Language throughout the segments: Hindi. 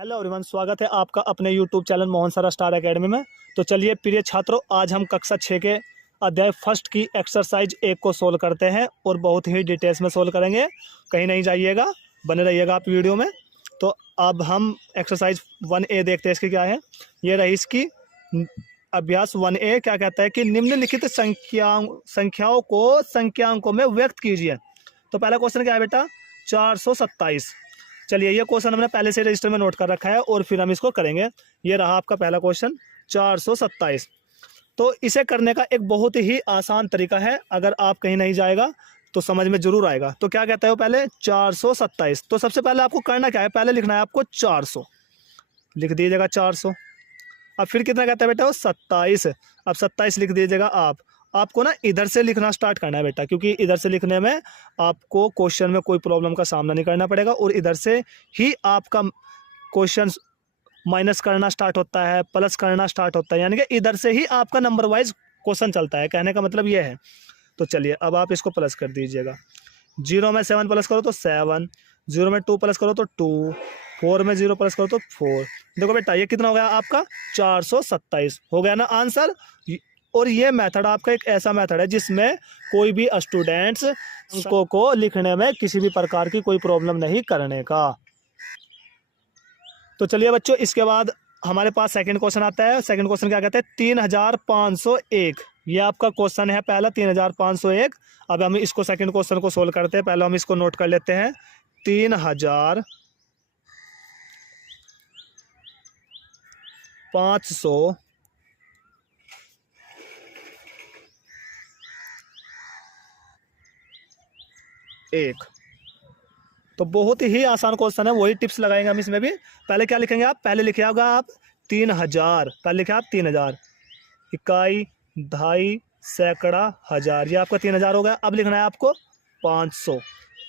हेलो एवरीवन, स्वागत है आपका अपने YouTube channel Mohan sir star academy में। तो चलिए प्रिय छात्रों, आज हम कक्षा 6 के अध्याय फर्स्ट की एक्सरसाइज 1 को सोल्व करते हैं और बहुत ही डिटेल्स में सोल्व करेंगे। कहीं नहीं जाइएगा, बने रहिएगा आप वीडियो में। तो अब हम एक्सरसाइज 1A देखते हैं। इसकी क्या है, ये रही इसकी अभ्यास 1A। क्या कहता है कि निम्नलिखित संख्याओं को संख्यांकों में व्यक्त कीजिए। तो पहला क्वेश्चन क्या है बेटा, 427। चलिए ये क्वेश्चन हमने पहले से रजिस्टर में नोट कर रखा है और फिर हम इसको करेंगे। ये रहा आपका पहला क्वेश्चन 427। तो इसे करने का एक बहुत ही आसान तरीका है, अगर आप कहीं नहीं जाएगा तो समझ में जरूर आएगा। तो क्या कहता है वो, पहले 427। तो सबसे पहले आपको करना क्या है, पहले लिखना है आपको 400, लिख दीजिएगा 400। अब फिर कितना कहता है बेटा वो, 27। अब 27 लिख दीजिएगा आप। आपको ना इधर से लिखना स्टार्ट करना है बेटा, क्योंकि इधर से लिखने में आपको क्वेश्चन में कोई प्रॉब्लम का सामना नहीं करना पड़ेगा और इधर से ही आपका क्वेश्चन माइनस करना स्टार्ट होता है, प्लस करना स्टार्ट होता है, यानी कि इधर से ही आपका नंबर वाइज क्वेश्चन चलता है। कहने का मतलब ये है। तो चलिए अब आप इसको प्लस कर दीजिएगा। 0 में 7 प्लस करो तो 7, 0 में 2 प्लस करो तो 2, 4 में 0 प्लस करो तो 4। देखो बेटा ये कितना हो गया आपका, 427 हो गया ना आंसर। और ये मेथड आपका एक ऐसा मेथड है जिसमें कोई भी स्टूडेंट्स अंकों को लिखने में किसी भी प्रकार की कोई प्रॉब्लम नहीं करने का। तो चलिए बच्चों, इसके बाद हमारे पास सेकंड क्वेश्चन आता है। सेकंड क्वेश्चन क्या कहते हैं, 3501। ये आपका क्वेश्चन है पहला, 3501। अब हम इसको सेकंड क्वेश्चन को सोल्व करते हैं। पहले हम इसको नोट कर लेते हैं। 3501। तो बहुत ही आसान क्वेश्चन है, वही टिप्स लगाएंगे हम इसमें भी। पहले क्या लिखेंगे आप, पहले लिखे होगा आप 3000। पहले लिखे आप 3000, इकाई, दहाई, सैकड़ा, हजार। ये आपका 3000 हो गया। अब लिखना है आपको 500।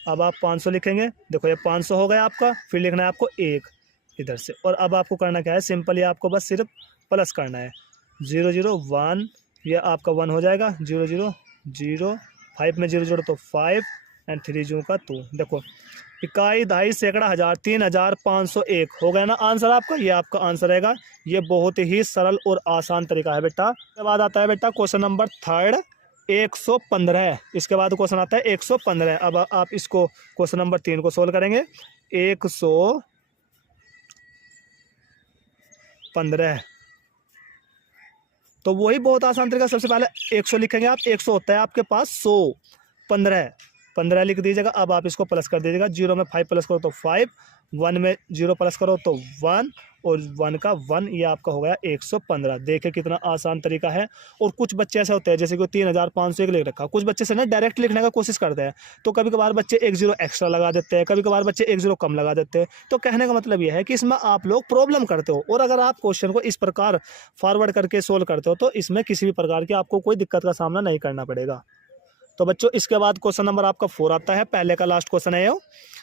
अब आप 500 लिखेंगे। देखो ये 500 हो गया आपका। फिर लिखना है आपको 1 इधर से। और अब आपको करना क्या है, सिंपल ये आपको बस सिर्फ प्लस करना है। 0 0 1, ये आपका 1 हो जाएगा। 0 0 0, 5 में 0 जोड़ो तो 5 एंड 3 जू का 2। देखो इकाई, दहाई, सैकड़ा, हजार, 3501 हो गया ना आंसर आपका। ये आपका आंसर रहेगा। ये बहुत ही सरल और आसान तरीका है बेटा। इसके बाद आता है बेटा क्वेश्चन नंबर थर्ड, 115। इसके बाद क्वेश्चन आता है 115। अब आप इसको क्वेश्चन नंबर 3 को सोल्व करेंगे। 115, तो वही बहुत आसान तरीका। सबसे पहले 100 लिखेंगे आप। 100 होता है आपके पास 100, 15 लिख दीजिएगा। अब आप इसको प्लस कर दीजिएगा। 0 में 5 प्लस करो तो 5, 1 में 0 प्लस करो तो 1 और 1 का 1। ये आपका हो गया 115। देखिए कितना आसान तरीका है। और कुछ बच्चे ऐसे होते हैं जैसे कि 3501 लिख रखा, कुछ बच्चे से ना डायरेक्ट लिखने का कोशिश करते हैं। तो कभी कभार बच्चे 1 0 एक्स्ट्रा लगा देते हैं, कभी कभार बच्चे 1 0 कम लगा देते हैं। तो कहने का मतलब ये है कि इसमें आप लोग प्रॉब्लम करते हो, और अगर आप क्वेश्चन को इस प्रकार फॉरवर्ड करके सोल्व करते हो तो इसमें किसी भी प्रकार की आपको कोई दिक्कत का सामना नहीं करना पड़ेगा। तो बच्चों इसके बाद क्वेश्चन नंबर आपका 4 आता है। पहले का लास्ट क्वेश्चन है ये।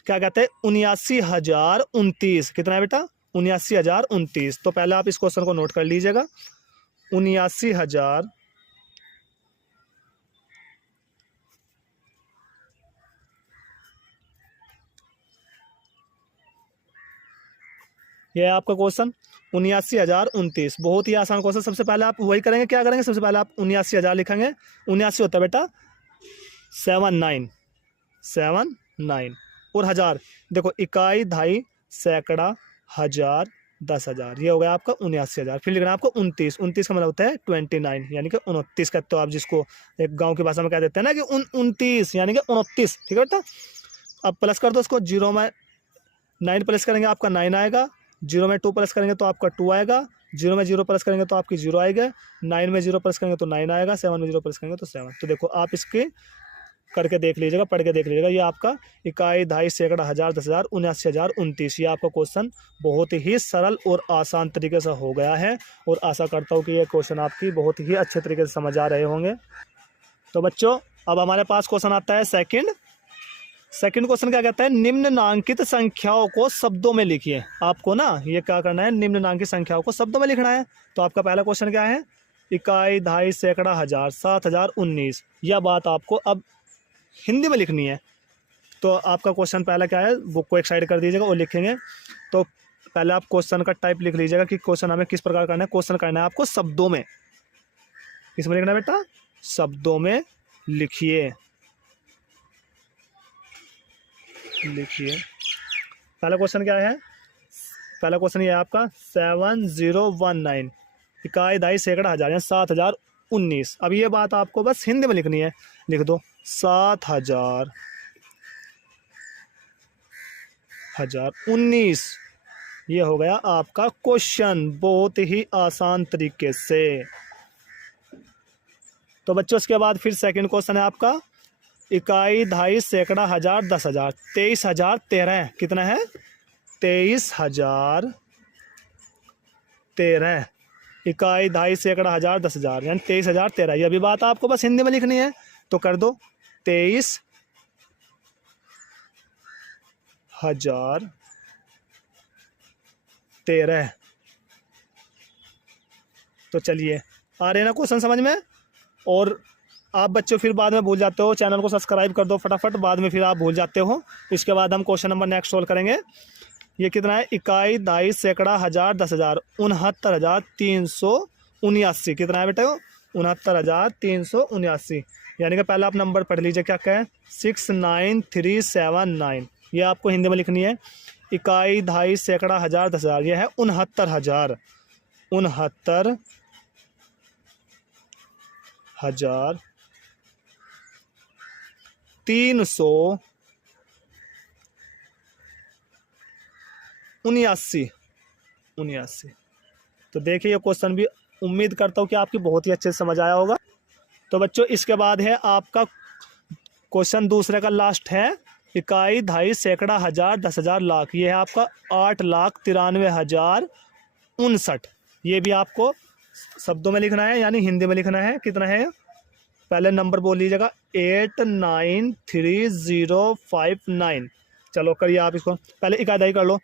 क्या कहते हैं, 79,029। कितना है बेटा, 79,029। तो पहले आप इस क्वेश्चन को नोट कर लीजिएगा। 79,000 ये है आपका क्वेश्चन 79,029। बहुत ही आसान क्वेश्चन। सबसे पहले आप वही करेंगे, क्या करेंगे, सबसे पहले आप 79,000 लिखेंगे। 79 होता है बेटा 79 और हजार। देखो इकाई, दहाई, सैकड़ा, हजार, 10,000। ये हो गया आपका 79,000। फिर लिखना है आपको 29। 29 का मतलब होता है 29, यानी कि 29 कहते हो आप, जिसको एक गांव की भाषा में कह देते हैं ना कि 29 यानी कि 29। ठीक है बेटा। अब प्लस कर दो उसको। 0 में 9 प्लस करेंगे आपका 9 आएगा। 0 में 2 प्लस करेंगे तो आपका 2 आएगा। 0 में 0 प्लस करेंगे तो आपकी 0 आएगा। 9 में 0 प्लस करेंगे तो 9 आएगा। 7 में 0 प्लस करेंगे तो 7। तो देखो आप इसके करके देख लीजिएगा, पढ़ के देख लीजिएगा। ये आपका इकाई, दहाई, सैकड़ा, हजार, 10,000, 79,029। ये आपका क्वेश्चन बहुत ही सरल और आसान तरीके से हो गया है। और आशा करता हूँ कि ये क्वेश्चन आपकी बहुत ही अच्छे तरीके से समझ आ रहे होंगे। तो बच्चों अब हमारे पास क्वेश्चन आता है सेकंड क्वेश्चन। क्या कहता है, निम्नलिखित संख्याओं को शब्दों में लिखिए। आपको ना ये क्या करना है, निम्नलिखित संख्याओं को शब्दों में लिखना है। तो आपका पहला क्वेश्चन क्या है, इकाई, दहाई, सैकड़ा, हजार, 7,019। यह बात आपको अब हिंदी में लिखनी है। तो आपका क्वेश्चन पहला क्या है, बुक को एक साइड कर दीजिएगा और लिखेंगे। तो पहले आप क्वेश्चन का टाइप लिख लीजिएगा कि क्वेश्चन हमें किस प्रकार करना है। क्वेश्चन करना है आपको शब्दों में। किसमें लिखना है बेटा? शब्दों में लिखिए। पहला क्वेश्चन क्या है? पहला क्वेश्चन ये है आपका 7019 इकाई दहाई सैकड़ा हजार या 7019। अब ये बात आपको बस हिंदी में लिखनी है। लिख दो 7019। ये हो गया आपका क्वेश्चन, बहुत ही आसान तरीके से। तो बच्चों इसके बाद फिर सेकंड क्वेश्चन है आपका इकाई दहाई सैकड़ा हजार 10,000 23,013। कितना है? 23,013। इकाई दहाई सैकड़ा हजार 10,000 यानी 23,013। ये अभी बात आपको बस हिंदी में लिखनी है, तो कर दो 23,013। तो चलिए, आ रहे ना क्वेश्चन समझ में? और आप बच्चों फिर बाद में भूल जाते हो, चैनल को सब्सक्राइब कर दो फटाफट, बाद में फिर आप भूल जाते हो। इसके बाद हम क्वेश्चन नंबर नेक्स्ट सोल्व करेंगे। ये कितना है? इकाई दहाई सैकड़ा हजार 10,000 69,379। कितना है बेटा? 69,379। यानी कि पहले आप नंबर पढ़ लीजिए, क्या क्या है? 69379। ये आपको हिंदी में लिखनी है। इकाई दहाई सैकड़ा हजार 10,000 ये है 69,000 69,379। तो देखिए ये क्वेश्चन भी उम्मीद करता हूँ कि आपकी बहुत ही अच्छे से समझ आया होगा। तो बच्चों इसके बाद है आपका क्वेश्चन दूसरे का लास्ट है इकाई दहाई सैकड़ा हजार 10,000 लाख। ये है आपका 8,93,059। ये भी आपको शब्दों में लिखना है यानी हिंदी में लिखना है। कितना है? पहले नंबर बोल लीजिएगा 8,93,059। चलो करिए आप इसको। पहले इकाई दहाई कर लो।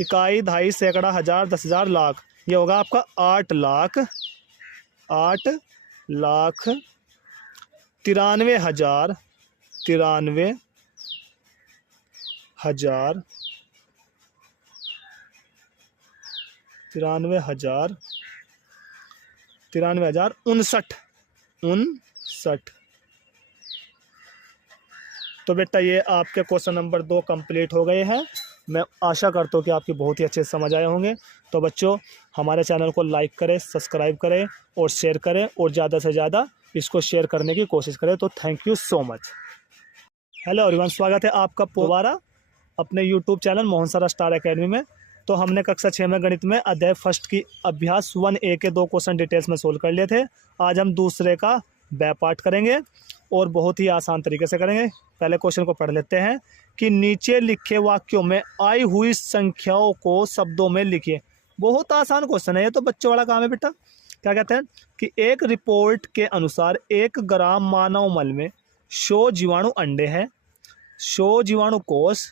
इकाई दहाई सैकड़ा हजार 10,000 लाख। ये होगा आपका 93,059। तो बेटा ये आपके क्वेश्चन नंबर 2 कंप्लीट हो गए हैं। मैं आशा करता हूँ कि आपकी बहुत ही अच्छे से समझ आए होंगे। तो बच्चों हमारे चैनल को लाइक करें, सब्सक्राइब करें और शेयर करें, और ज़्यादा से ज़्यादा इसको शेयर करने की कोशिश करें। तो thank you so much. Hello everyone, स्वागत है आपका दोबारा अपने YouTube channel Mohan sir star academy में। तो हमने कक्षा 6 में गणित में अध्याय फर्स्ट की अभ्यास 1A के 2 क्वेश्चन डिटेल्स में सोल्व कर लिए थे। आज हम दूसरे का बै पार्ट करेंगे और बहुत ही आसान तरीके से करेंगे। पहले क्वेश्चन को पढ़ लेते हैं कि नीचे लिखे वाक्यों में आई हुई संख्याओं को शब्दों में लिखिए। बहुत आसान क्वेश्चन है, ये तो बच्चों वाला काम है बेटा। क्या कहते हैं कि एक रिपोर्ट के अनुसार 1 ग्राम मानव मल में 100 जीवाणु अंडे हैं, 100 जीवाणु कोष,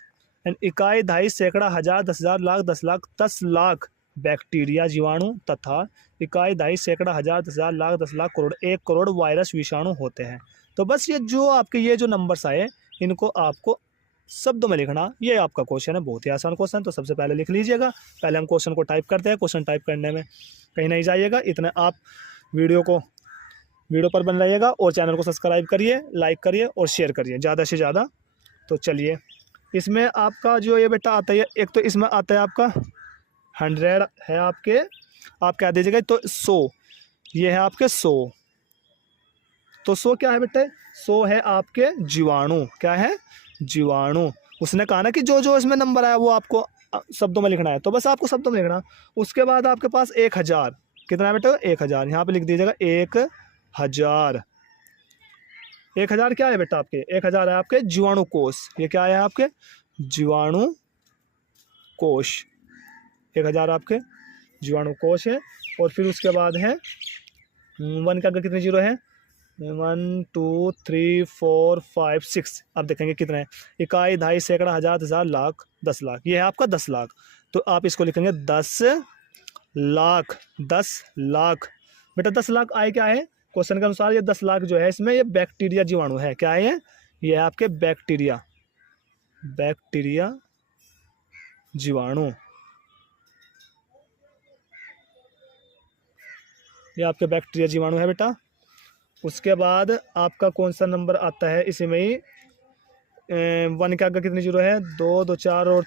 इकाई दहाई सैकड़ा हजार 10,000 लाख 10 लाख 10 लाख बैक्टीरिया जीवाणु तथा इकाई दहाई सैकड़ा हजार 10,000 लाख 10 लाख करोड़ 1 करोड़ वायरस विषाणु होते हैं। तो बस ये जो आपके ये जो नंबर्स आए इनको आपको शब्दों में लिखना। ये आपका क्वेश्चन है, बहुत ही आसान क्वेश्चन। तो सबसे पहले लिख लीजिएगा। पहले हम क्वेश्चन को टाइप करते हैं। क्वेश्चन टाइप करने में कहीं नहीं जाइएगा, इतने आप वीडियो पर बन रहिएगा और चैनल को सब्सक्राइब करिए, लाइक करिए और शेयर करिए ज़्यादा से ज़्यादा। तो चलिए इसमें आपका जो ये बेटा आता है, एक तो इसमें आता है आपका 100 है आपके, आप क्या दीजिएगा तो 100, ये है आपके 100। तो 100 क्या है बेटे? 100 है आपके जीवाणु। क्या है? जीवाणु। उसने कहा ना कि जो जो इसमें नंबर आया वो आपको शब्दों में लिखना है, तो बस आपको शब्दों में लिखना। उसके बाद आपके पास 1,000। कितना है बेटे? 1,000। यहाँ पे लिख दीजिएगा 1,000। 1,000 क्या है बेटा आपके? 1,000 है आपके जीवाणु कोष। ये क्या है आपके? जीवाणु कोष। 1,000 आपके जीवाणु कोष है। और फिर उसके बाद है 1 के आगे कितने जीरो है? 1 2 3 4 5 6। अब देखेंगे कितना है। इकाई दहाई सैकड़ा हजार 10,000 लाख 10 लाख। ये है आपका 10 लाख। तो आप इसको लिखेंगे 10 लाख। 10 लाख बेटा 10 लाख आए क्या है? क्वेश्चन के अनुसार ये 10 लाख जो है इसमें ये बैक्टीरिया जीवाणु है। क्या है ये है आपके बैक्टीरिया जीवाणु। ये आपके बैक्टीरिया जीवाणु है बेटा। उसके बाद आपका कौन सा नंबर आता है इसी में ही, 1 के आगे कितनी जीरो है, 2 2 4 और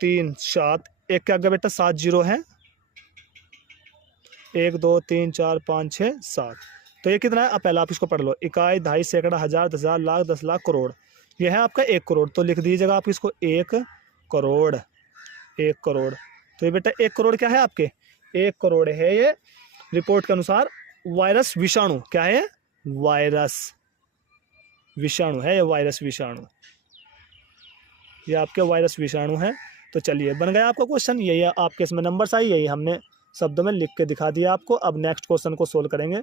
3 7, 1 के आगे बेटा 7 जीरो है, 1 2 3 4 5 6 7। तो ये कितना है, अब पहले आप इसको पढ़ लो, इकाई, दहाई, सैकड़ा, हज़ार, 10,000, लाख, 10 लाख, करोड़। ये है आपका 1 करोड़। तो लिख दीजिएगा आप इसको 1 करोड़, 1 करोड़। तो ये बेटा 1 करोड़ क्या है आपके, 1 करोड़ है ये रिपोर्ट के अनुसार वायरस विषाणु। क्या है, वायरस विषाणु है, ये वायरस विषाणु, ये आपके वायरस विषाणु है। तो चलिए बन गया आपका क्वेश्चन, यही है आपके इसमें नंबर्स आई, यही हमने शब्दों में लिख के दिखा दिया आपको। अब नेक्स्ट क्वेश्चन को सोल्व करेंगे।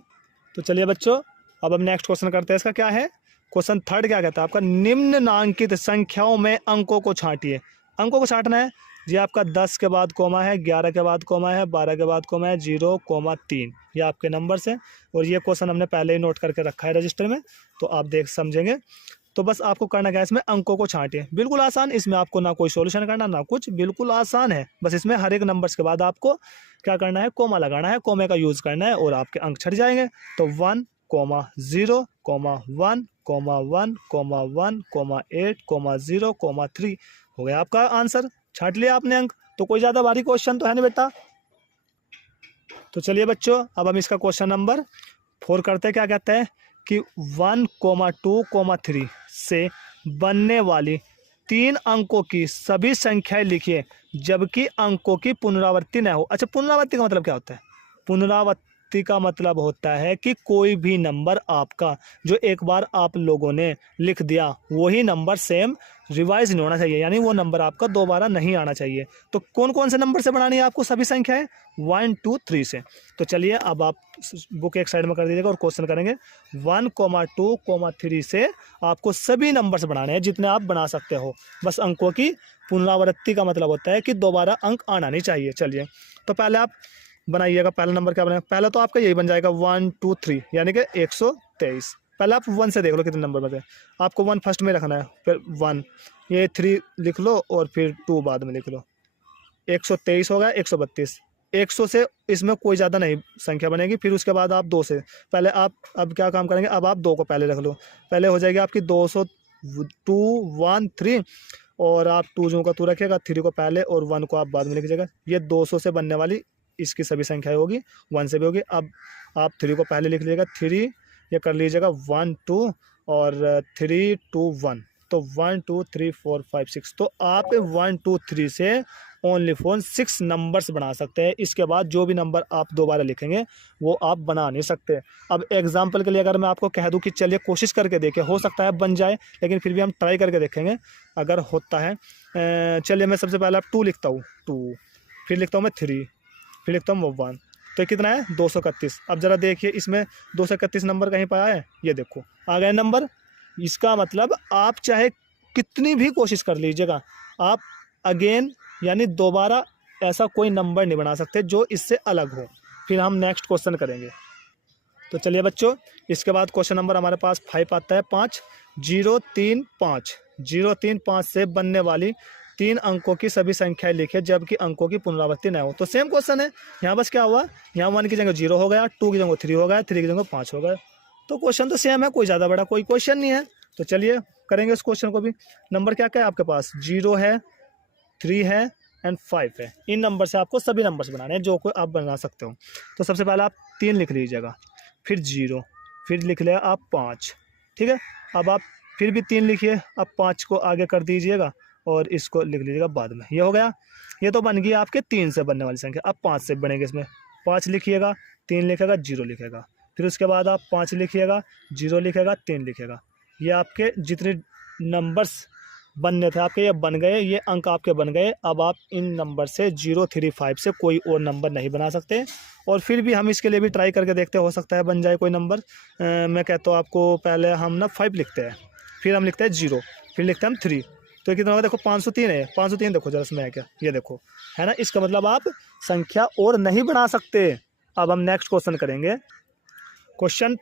तो चलिए बच्चों, अब हम नेक्स्ट क्वेश्चन करते हैं। इसका क्या है, क्वेश्चन थर्ड क्या कहता है आपका, निम्नलिखित संख्याओं में अंकों को छांटिए। अंकों को छांटना है जी, आपका 10 के बाद कोमा है, 11 के बाद कोमा है, 12 के बाद कोमा है, 0,3, ये आपके नंबर्स हैं। और ये क्वेश्चन हमने पहले ही नोट करके रखा है रजिस्टर में, तो आप देख समझेंगे। तो बस आपको करना क्या है, इसमें अंकों को छांटिए। बिल्कुल आसान, इसमें आपको ना कोई सॉल्यूशन करना ना कुछ, बिल्कुल आसान है। बस इसमें हर एक नंबर्स के बाद आपको क्या करना है, कोमा लगाना है, कोमे का यूज़ करना है और आपके अंक छट जाएंगे। तो 1, 0, 1, 1, 1, 8, 0, 3 हो गया आपका आंसर। छाट लिया आपने अंक। तो कोई ज़्यादा भारी क्वेश्चन तो है नहीं बेटा। तो चलिए बच्चों, अब हम इसका क्वेश्चन नंबर 4 करते हैं। क्या कहते हैं कि 1, 2, 3 से बनने वाली 3 अंकों की सभी संख्याएं लिखिए जबकि अंकों की पुनरावृत्ति न हो। अच्छा, पुनरावृत्ति का मतलब क्या होता है, पुनरावृत्ति का मतलब होता है कि कोई भी नंबर आपका जो एक बार आप लोगों ने लिख दिया वही नंबर सेम रिवाइज नहीं होना चाहिए, यानी वो नंबर आपका दोबारा नहीं आना चाहिए। तो कौन कौन से नंबर से बनानी है आपको सभी संख्याएं, 1, 2, 3 से। तो चलिए अब आप बुक एक साइड में कर दीजिएगा और क्वेश्चन करेंगे। 1, 2, 3 से आपको सभी नंबर्स बनाने हैं जितने आप बना सकते हो। बस अंकों की पुनरावृत्ति का मतलब होता है कि दोबारा अंक आना नहीं चाहिए। चलिए तो पहले आप बनाइएगा। पहला नंबर क्या बनेगा, पहला तो आपका यही बन जाएगा 1, 2, 3 यानी कि 123। पहले आप 1 से देख लो कितने नंबर बचे। आपको 1 फर्स्ट में रखना है, फिर 1, ये 3 लिख लो और फिर 2 बाद में लिख लो। 123 हो गया, 132। 100 से इसमें कोई ज़्यादा नहीं संख्या बनेगी। फिर उसके बाद आप 2 से, पहले आप अब क्या काम करेंगे, अब आप 2 को पहले रख लो। पहले हो जाएगी आपकी 200, 2, 1, 3 और आप 2 जो का 2 रखिएगा, 3 को पहले और 1 को आप बाद में लिखिएगा। ये 200 से बनने वाली इसकी सभी संख्याएं होगी, 1 से भी होगी। अब आप 3 को पहले लिख लीजिएगा, 3 ये कर लीजिएगा 1, 2 और 3, 2, 1। तो 1, 2, 3, 4, 5, 6। तो आप 1, 2, 3 से ओनली फोन 6 नंबर्स बना सकते हैं। इसके बाद जो भी नंबर आप दोबारा लिखेंगे वो आप बना नहीं सकते। अब एग्जाम्पल के लिए अगर मैं आपको कह दूं कि चलिए कोशिश करके देखें, हो सकता है बन जाए, लेकिन फिर भी हम ट्राई करके देखेंगे अगर होता है। चलिए मैं सबसे पहले आप 2 लिखता हूँ, 2, फिर लिखता हूँ मैं 3, फिर लिखता हूँ 1। तो कितना है, 231। अब ज़रा देखिए इसमें 231 नंबर कहीं पाया है, ये देखो आ गए नंबर। इसका मतलब आप चाहे कितनी भी कोशिश कर लीजिएगा, आप अगेन यानी दोबारा ऐसा कोई नंबर नहीं बना सकते जो इससे अलग हो। फिर हम नेक्स्ट क्वेश्चन करेंगे। तो चलिए बच्चों, इसके बाद क्वेश्चन नंबर हमारे पास 5 आता है। 5, 0, 3, 5। 0, 3, 5 से बनने वाली 3 अंकों की सभी संख्याएं लिखे जबकि अंकों की पुनरावृत्ति न हो। तो सेम क्वेश्चन है, यहाँ बस क्या हुआ, यहाँ 1 की जगह 0 हो गया, 2 की जगह 3 हो गया, 3 की जगह 5 हो गया। तो क्वेश्चन तो सेम है, कोई ज़्यादा बड़ा कोई क्वेश्चन नहीं है। तो चलिए करेंगे इस क्वेश्चन को भी। नंबर क्या क्या है आपके पास, 0 है, 3 है एंड 5 है। इन नंबर से आपको सभी नंबर्स बनाने हैं जो कोई आप बना सकते हो। तो सबसे पहले आप 3 लिख लीजिएगा, फिर 0, फिर लिख लिया आप 5, ठीक है। अब आप फिर भी 3 लिखिए, अब 5 को आगे कर दीजिएगा और इसको लिख लीजिएगा बाद में। ये हो गया, ये तो बन गई आपके 3 से बनने वाली संख्या। अब 5 से बनेंगे, इसमें 5 लिखिएगा, 3 लिखेगा, 0 लिखेगा। फिर उसके बाद आप 5 लिखिएगा, 0 लिखेगा, 3 लिखेगा। ये आपके जितने नंबर्स बनने थे आपके ये बन गए, ये अंक आपके बन गए। अब आप इन नंबर से 0, 3, 5 से कोई और नंबर नहीं बना सकते। और फिर भी हम इसके लिए भी ट्राई करके देखते, हो सकता है बन जाए कोई नंबर। मैं कहता हूँ आपको, पहले हम ना 5 लिखते हैं, फिर हम लिखते हैं 0, फिर लिखते हैं हम 3। तो कितना होगा, देखो 503 है, 503 देखो जरा इसमें है क्या, ये देखो है ना। इसका मतलब आप संख्या और नहीं बना सकते। अब हम नेक्स्ट क्वेश्चन करेंगे। क्वेश्चन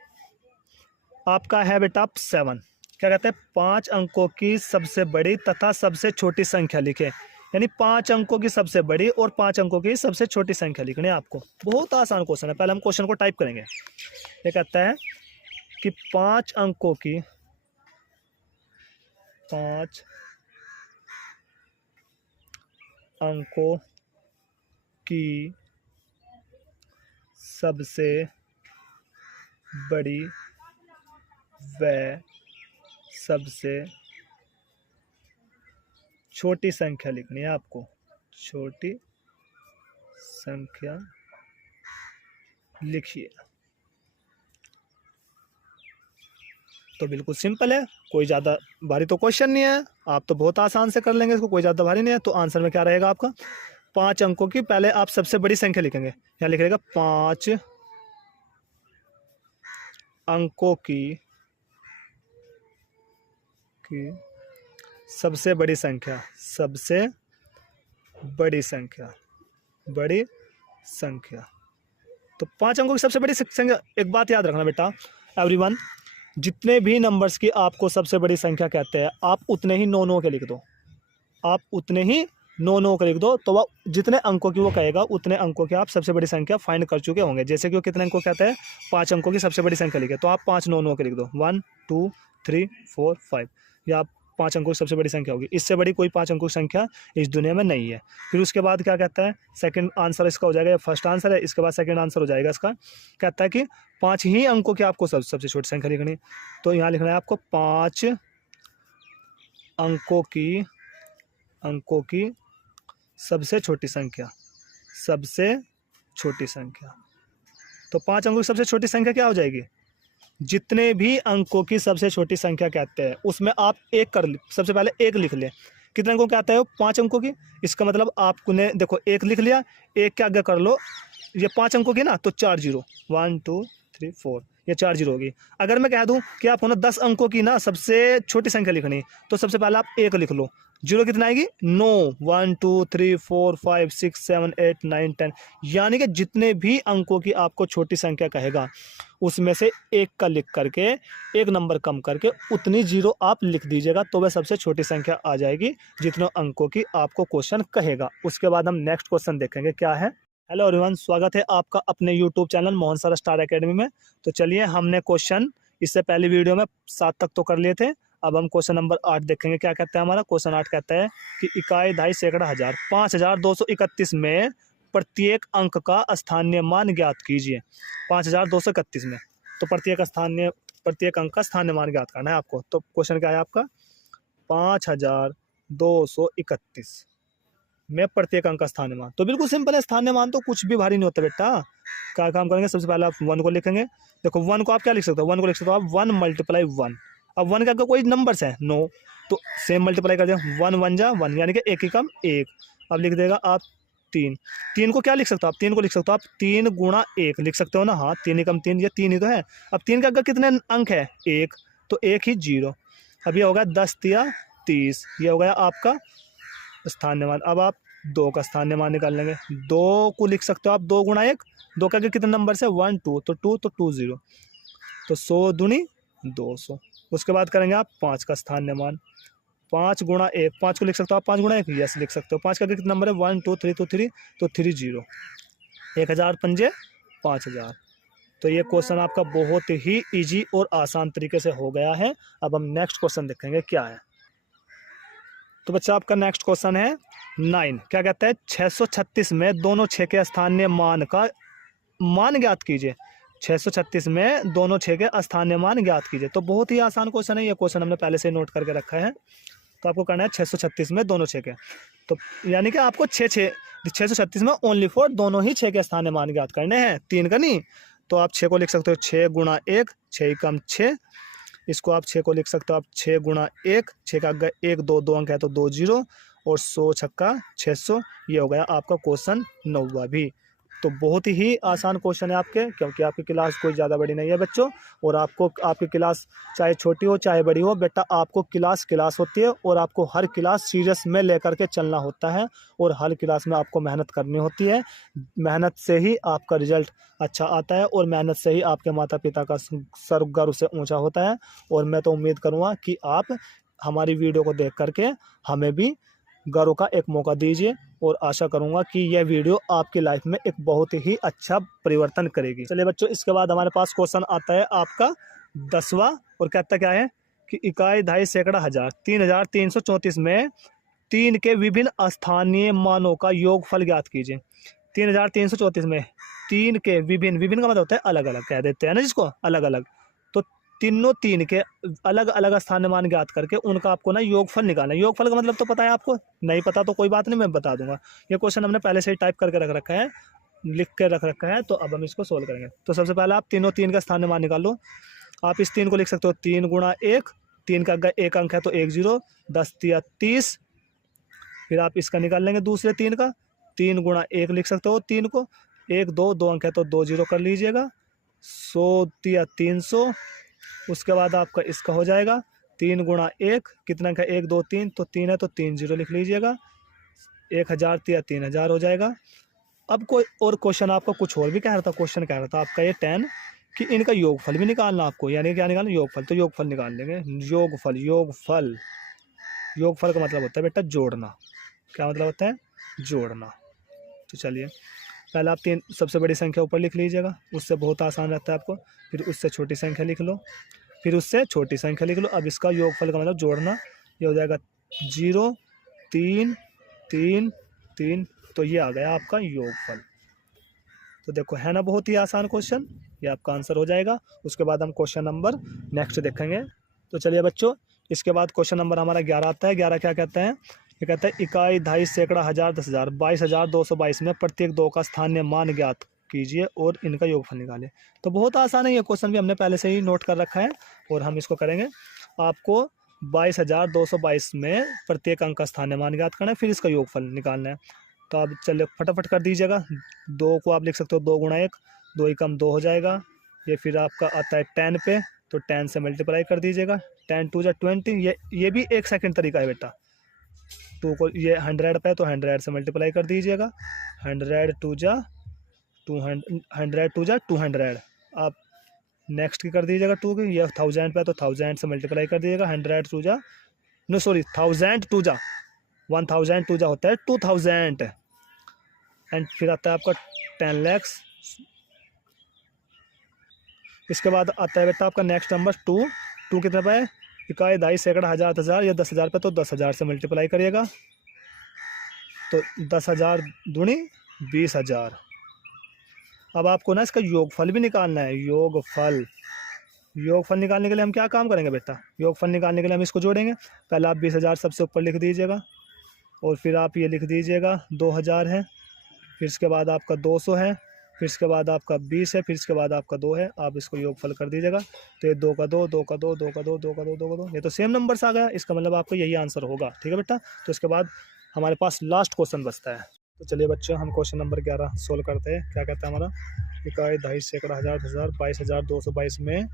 आपका है बेटा 7। क्या कहते हैं, 5 अंकों की सबसे बड़ी तथा सबसे छोटी संख्या लिखें। यानी 5 अंकों की सबसे बड़ी और 5 अंकों की सबसे छोटी संख्या लिखनी है आपको। बहुत आसान क्वेश्चन है। पहले हम क्वेश्चन को टाइप करेंगे। ये कहता है कि 5 अंकों की सबसे बड़ी व सबसे छोटी संख्या लिखनी है आपको। छोटी संख्या लिखिए। तो बिल्कुल सिंपल है, कोई ज़्यादा भारी तो क्वेश्चन नहीं है, आप तो बहुत आसान से कर लेंगे इसको, कोई ज़्यादा भारी नहीं है। तो आंसर में क्या रहेगा आपका, 5 अंकों की पहले आप सबसे बड़ी संख्या लिखेंगे। यहाँ लिखिएगा 5 अंकों की सबसे बड़ी संख्या, सबसे बड़ी संख्या, बड़ी संख्या। तो 5 अंकों की सबसे बड़ी संख्या, एक बात याद रखना बेटा एवरीवन, जितने भी नंबर्स की आपको सबसे बड़ी संख्या कहते हैं, आप उतने ही 9 के लिख दो। आप उतने ही 9 के लिख दो, तो वह जितने अंकों की वो कहेगा उतने अंकों की आप सबसे बड़ी संख्या फाइंड कर चुके होंगे। जैसे कि वो कितने अंकों कहते हैं, 5 अंकों की सबसे बड़ी संख्या लिखे, तो आप 5 9 के लिख दो, 1 2 3 4 5। या आप 5 अंकों की सबसे बड़ी संख्या होगी, इससे बड़ी कोई 5 अंकों की संख्या इस दुनिया में नहीं है। फिर उसके बाद क्या कहता है, सेकंड आंसर इसका हो जाएगा, फर्स्ट आंसर है, इसके बाद सेकंड आंसर हो जाएगा इसका। कहता है कि 5 ही अंकों की आपको सबसे छोटी संख्या लिखनी। तो यहाँ लिखना है आपको 5 अंकों की सबसे छोटी संख्या, सबसे छोटी संख्या। तो 5 अंकों की सबसे छोटी संख्या क्या हो जाएगी, जितने भी अंकों की सबसे छोटी संख्या कहते हैं उसमें आप एक सबसे पहले एक लिख लें। कितने अंकों कहते हैं, 5 अंकों की। इसका मतलब आपने देखो एक लिख लिया, एक के आगे कर लो, ये 5 अंकों की ना, तो 4 0, 1 2 3 4, ये 4 0 होगी। अगर मैं कह दूं कि आपको ना 10 अंकों की ना सबसे छोटी संख्या लिखनी, तो सबसे पहले आप एक लिख लो, 0 कितना आएगी 9, 1 2 3 4 5 6 7 8 9 10। यानी कि जितने भी अंकों की आपको छोटी संख्या कहेगा उसमें से एक का लिख करके, एक नंबर कम करके उतनी 0 आप लिख दीजिएगा, तो वह सबसे छोटी संख्या आ जाएगी जितने अंकों की आपको क्वेश्चन कहेगा। उसके बाद हम नेक्स्ट क्वेश्चन देखेंगे क्या है। हेलो एवरीवन, स्वागत है आपका अपने YouTube channel Mohan sir star academy में। तो चलिए, हमने क्वेश्चन इससे पहले वीडियो में 7 तक तो कर लिए थे। अब हम क्वेश्चन नंबर 8 देखेंगे। क्या कहता है हमारा क्वेश्चन 8, कहता है कि इकाई, दहाई, सैकड़ा, हजार, 5231 में प्रत्येक अंक का स्थानीय मान ज्ञात कीजिए। 5231 में तो प्रत्येक अंक का स्थानीय मान ज्ञात करना है आपको। तो क्वेश्चन क्या है आपका, 5231 में प्रत्येक अंक का स्थानीय मान। तो बिल्कुल सिंपल है, स्थानीय मान तो कुछ भी भारी नहीं होता बेटा। क्या काम करेंगे, सबसे पहले आप 1 को लिखेंगे। देखो 1 को आप क्या लिख सकते हो, 1 को लिख सकते हो आप 1 × 1। अब 1 का कोई नंबर्स है 9, तो सेम मल्टीप्लाई कर दें, 1 1 जा 1, यानी कि 1 ही कम 1। अब लिख देगा आप 3 को क्या लिख सकते हो आप, 3 को लिख सकते हो आप 3 × 1 लिख सकते हो ना। हाँ, 3 ही कम 3, ये 3 ही तो है। अब 3 का कितने अंक है, 1, तो 1 ही 0। अब ये हो गया 10 तिया 30, ये हो गया आपका स्थानीय मान। अब आप 2 का स्थानीय मान निकाल लेंगे। 2 को लिख सकते हो आप 2 × 1, 2 का कितने नंबर से 1 2, तो 2 तो 2 0, तो 100 दूनी 200। उसके बाद करेंगे आप 5 का स्थानीय मान। 5 × 1, 5 को लिख सकते हो आप 5 × 1, यस लिख सकते हो। 5 का कितना नंबर है 1 2 3, तो 3, तो 3 0, 1000 पंजे 5000। तो ये क्वेश्चन आपका बहुत ही इजी और आसान तरीके से हो गया है। अब हम नेक्स्ट क्वेश्चन देखेंगे क्या है। तो बच्चा आपका नेक्स्ट क्वेश्चन है 9। क्या कहता है, 636 में दोनों 6 के स्थानीय मान का मान ज्ञात कीजिए। 636 में दोनों 6 के स्थानीय मान ज्ञात कीजिए। तो बहुत ही आसान क्वेश्चन है, ये क्वेश्चन हमने पहले से नोट करके रखा है। तो आपको करना है 636 में दोनों 6 के, तो यानी कि आपको 636 में ओनली फॉर दोनों ही 6 के स्थानीय मान ज्ञात करने हैं, 3 का नहीं। तो आप 6 को लिख सकते हो 6 × 1, 6 कम 6। इसको आप 6 को लिख सकते हो आप 6 × 1, 6 का अगर 1 2 अंक है तो 2 0, और 100 छक्का 600। ये हो गया आपका क्वेश्चन 9वां भी। तो बहुत ही आसान क्वेश्चन है आपके, क्योंकि आपकी क्लास कोई ज़्यादा बड़ी नहीं है बच्चों। और आपको आपकी क्लास चाहे छोटी हो चाहे बड़ी हो बेटा, आपको क्लास होती है, और आपको हर क्लास सीरियस में लेकर के चलना होता है, और हर क्लास में आपको मेहनत करनी होती है। मेहनत से ही आपका रिजल्ट अच्छा आता है, और मेहनत से ही आपके माता पिता का सर गर्व से ऊँचा होता है। और मैं तो उम्मीद करूँगा कि आप हमारी वीडियो को देख करके हमें भी गौरव का एक मौका दीजिए और आशा करूंगा कि यह वीडियो आपकी लाइफ में एक बहुत ही अच्छा परिवर्तन करेगी। चलिए बच्चों, इसके बाद हमारे पास क्वेश्चन आता है आपका 10वां और कहता क्या है कि इकाई, दहाई, सैकड़ा, हजार, 3334 में 3 के विभिन्न स्थानीय मानों का योगफल ज्ञात कीजिए। 3334 में 3 के विभिन्न, विभिन्न का मतलब होता है अलग अलग, कह देते हैं ना जिसको, अलग अलग। तो तीनों 3 के अलग अलग स्थानीय मान ज्ञात करके उनका आपको ना योगफल निकालना है। योगफल का मतलब तो पता है आपको, नहीं पता तो कोई बात नहीं, मैं बता दूंगा। ये क्वेश्चन हमने पहले से ही टाइप करके रख रखा है, लिख के रख रखा है, तो अब हम इसको सोल्व करेंगे। तो सबसे पहले आप तीनों 3 का स्थानीय मान निकाल लो। आप इस 3 को लिख सकते हो 3 गुणा 1, 3 का एक अंक है तो 1 0, 10 तिया 30। फिर आप इसका निकाल लेंगे दूसरे 3 का, 3 गुणा 1 लिख सकते हो 3 को, 1 2, 2 अंक है तो 2 0 कर लीजिएगा, 100 तिया 300। उसके बाद आपका इसका हो जाएगा 3 गुणा 1, कितना का 1 2 3, तो 3 है तो 3 0 लिख लीजिएगा, 1000 तिया 3000 हो जाएगा। अब कोई और क्वेश्चन आपको कुछ और भी कह रहा था, क्वेश्चन कह रहा था आपका ये 10 कि इनका योगफल भी निकालना आपको, यानी क्या निकालना, योगफल। तो योगफल निकाल लेंगे। योगफल, योगफल, योगफल का मतलब होता है बेटा जोड़ना। क्या मतलब होता है, जोड़ना। तो चलिए पहले आप 3 सबसे बड़ी संख्या ऊपर लिख लीजिएगा, उससे बहुत आसान रहता है आपको। फिर उससे छोटी संख्या लिख लो, फिर उससे छोटी संख्या लिख लो। अब इसका योगफल का मतलब जोड़ना, ये हो जाएगा 0 3 3 3। तो ये आ गया आपका योगफल। तो देखो है ना बहुत ही आसान क्वेश्चन, ये आपका आंसर हो जाएगा। उसके बाद हम क्वेश्चन नंबर नेक्स्ट देखेंगे। तो चलिए बच्चों, इसके बाद क्वेश्चन नंबर हमारा 11 आता है। 11 क्या कहता है, ये कहता है इकाई, दहाई, सैकड़ा, हजार, 10,000, 22,222 में प्रत्येक 2 का स्थानीय मान ज्ञात कीजिए और इनका योगफल निकालिए। तो बहुत आसान है, ये क्वेश्चन भी हमने पहले से ही नोट कर रखा है और हम इसको करेंगे। आपको 22,222 में प्रत्येक अंक का स्थानीय मान ज्ञात करना है, फिर इसका योगफल निकालना है। तो आप चलिए फटाफट कर दीजिएगा। 2 को आप लिख सकते हो 2 गुणा 1, 2 एकम 2 हो जाएगा। ये फिर आपका आता है 10 पे, तो 10 से मल्टीप्लाई कर दीजिएगा। 10 2 जा 20, ये भी एक सेकंड तरीका है बेटा। 2 को ये 100 पे, तो 100 से मल्टीप्लाई कर दीजिएगा। 100 2 जा 200, 100 2 जा 200। आप नेक्स्ट की कर दीजिएगा 2 की, ये 1000 पे, तो 1000 से मल्टीप्लाई कर दीजिएगा। 100 2 जा, नो सॉरी, 1000 2 जा 1000 2 जा होता है 2000। एंड फिर आता है आपका 10 lakhs। इसके बाद आता है बेटा आपका नेक्स्ट नंबर 2। 2 कितने पे है, इकाई, दहाई, सैकड़ा, हजार, 10,000, या 10,000 पे, तो 10,000 से मल्टीप्लाई करिएगा। तो 10,000 दूनी 20,000। अब आपको ना इसका योगफल भी निकालना है, योगफल। योगफल निकालने के लिए हम क्या काम करेंगे बेटा, योगफल निकालने के लिए हम इसको जोड़ेंगे। पहले आप 20,000 सबसे ऊपर लिख दीजिएगा और फिर आप ये लिख दीजिएगा 2,000 है, फिर इसके बाद आपका 200 है, फिर इसके बाद आपका 20 है, फिर इसके बाद आपका 2 है। आप इसको योगफल कर दीजिएगा। तो ये 2 का 2, 2 का 2, 2 का 2, 2 का 2, 2 का 2, ये तो सेम नंबर्स आ गया। इसका मतलब आपका यही आंसर होगा, ठीक है बेटा। तो इसके बाद हमारे पास लास्ट क्वेश्चन बचता है। तो चलिए बच्चों, हम क्वेश्चन नंबर 11 सोल्व करते हैं। क्या कहता है हमारा, इकाई, दहाई, सैकड़ा, हजार, 10,000, 22,222 में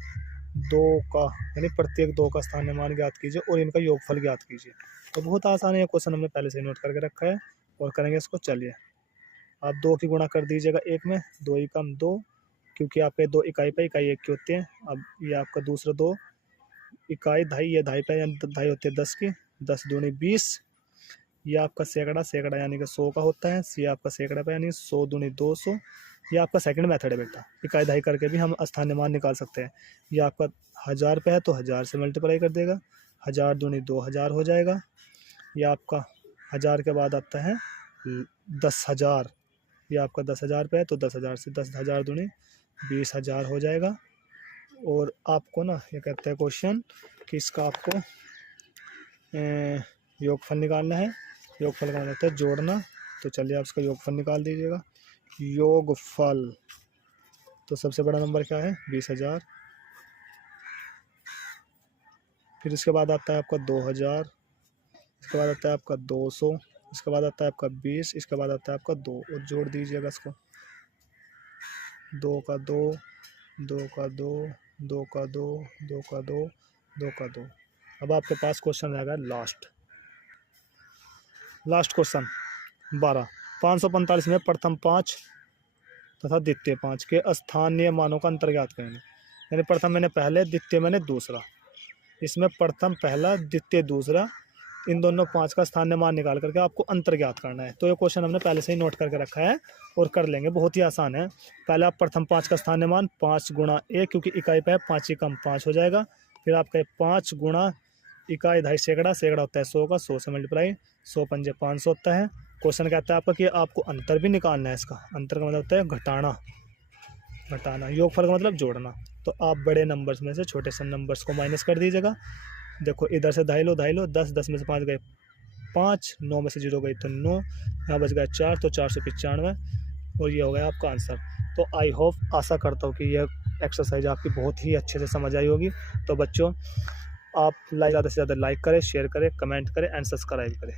2 का, यानी प्रत्येक 2 का स्थानीय मान ज्ञात कीजिए और इनका योगफल ज्ञात कीजिए। तो बहुत आसान है, ये क्वेश्चन हमने पहले से नोट करके रखा है और करेंगे इसको। चलिए आप 2 की गुणा कर दीजिएगा 1 में, 2 एकम 2, क्योंकि आपके 2 इकाई पे, इकाई 1 की होती है। अब ये आपका दूसरा 2 इकाई, दहाई, ये दहाई पे, यानी दहाई होती है 10 की, 10 दूनी 20। ये आपका सैकड़ा, सैकड़ा यानी कि 100 का होता है। ये आपका सैकड़ा पे, यानी 100 दूनी 200। ये आपका सेकंड मेथड है बेटा, इकाई दहाई करके भी हम स्थानीय मान निकाल सकते हैं। ये आपका 1000 पे है, तो 1000 से मल्टीप्लाई कर देगा। 1000 दूनी 2000 हो जाएगा। ये आपका 1000 के बाद आता है 10,000। ये आपका 10,000 पे है, तो 10,000 से 10,000 दूनी 20,000 हो जाएगा। और आपको ना ये कहता है क्वेश्चन कि इसका आपको योगफल निकालना है। योगफल का मतलब होता है जोड़ना। तो चलिए आप इसका योगफल निकाल दीजिएगा। योगफल, तो सबसे बड़ा नंबर क्या है, 20,000। फिर इसके बाद आता है आपका 2,000, इसके बाद आता है आपका 200, इसके बाद आता है आपका 20, इसके बाद आता है आपका 2, और जोड़ दीजिएगा इसको। 2 का 2, 2 का 2, 2 का 2, 2 का 2, 2 का 2। अब आपके पास क्वेश्चन रहेगा लास्ट क्वेश्चन 12। 545 में प्रथम 5 तथा द्वितीय 5 के स्थानीय मानों का अंतर ज्ञात करेंगे। यानी प्रथम मैंने पहले, द्वितीय मैंने दूसरा। इसमें प्रथम पहला, द्वितीय दूसरा, इन दोनों 5 का स्थान्यमान निकाल करके आपको अंतर ज्ञात करना है। तो ये क्वेश्चन हमने पहले से ही नोट करके रखा है और कर लेंगे, बहुत ही आसान है। पहले आप प्रथम 5 का स्थान्यमान 5 गुणा 1, क्योंकि इकाई पे 5 ही कम 5 हो जाएगा। फिर आपका 5 गुणा इकाई 2.5 सैकड़ा, सैकड़ा होता है 100 का, 100 से मल्टीप्लाई, 100 पंजे 500 होता है। क्वेश्चन कहता है आपका कि आपको अंतर भी निकालना है। इसका अंतर का मतलब होता है घटाना, घटाना। योगफल का मतलब जोड़ना। तो आप बड़े नंबर्स में से छोटे से नंबर्स को माइनस कर दीजिएगा। देखो इधर से 2.5 लो, 10, 10 में से 5 गए 5, 9 में से 0 गई तो 9, यहाँ बच गया 4, तो 495, और ये हो गया आपका आंसर। तो आई होप, आशा करता हूँ कि यह एक्सरसाइज आपकी बहुत ही अच्छे से समझ आई होगी। तो बच्चों, आप ज़्यादा से ज़्यादा लाइक करें, शेयर करें, कमेंट करें एंड सब्सक्राइब करें।